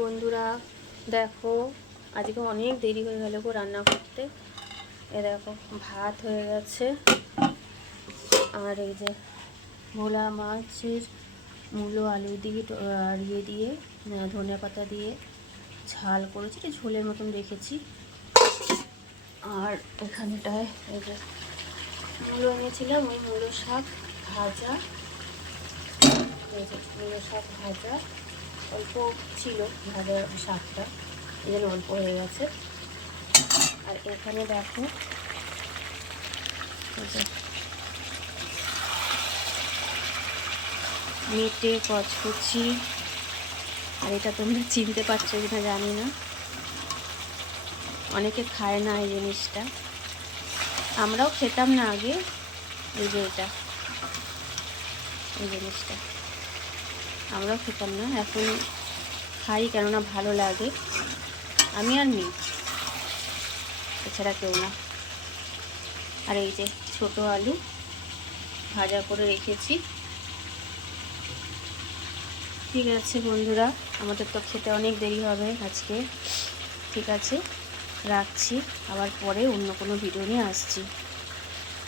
বন্ধুরা, দেখো আজকে অনেক দেরি হয়ে গেল গো রান্না করতে। এ দেখো ভাত হয়ে গেছে, আর এই যে ভোলা মাছের মূলো আলু দিয়ে দিয়ে ধনিয়া পাতা দিয়ে ঝাল করেছি, এটা ঝোলের মতন রেখেছি। আর এখানটায় এই যে মূলো এনেছিলাম, ওই মূলো শাক ভাজা, এই যে মূলো শাক ভাজা অল্প ছিল ভাজা শাকটা, এই জন্য অল্প হয়ে গেছে। আর এখানে দেখো মেটে কচকুচি, আর এটা তোমরা চিনতে পারছো কিনা জানি না, অনেকে খায় না এই জিনিসটা, আমরাও খেতাম না আগে। এই যে এটা, এই জিনিসটা আমরাও খেতাম না, এখন খাই কেননা ভালো লাগে। আমি আর নেই, এছাড়া কেউ না। আর এই যে ছোট আলু ভাজা করে রেখেছি। ঠিক আছে বন্ধুরা, আমাদের তো খেতে অনেক দেরি হবে আজকে। ঠিক আছে, রাখছি, আবার পরে অন্য কোনো ভিডিও নিয়ে আসছি।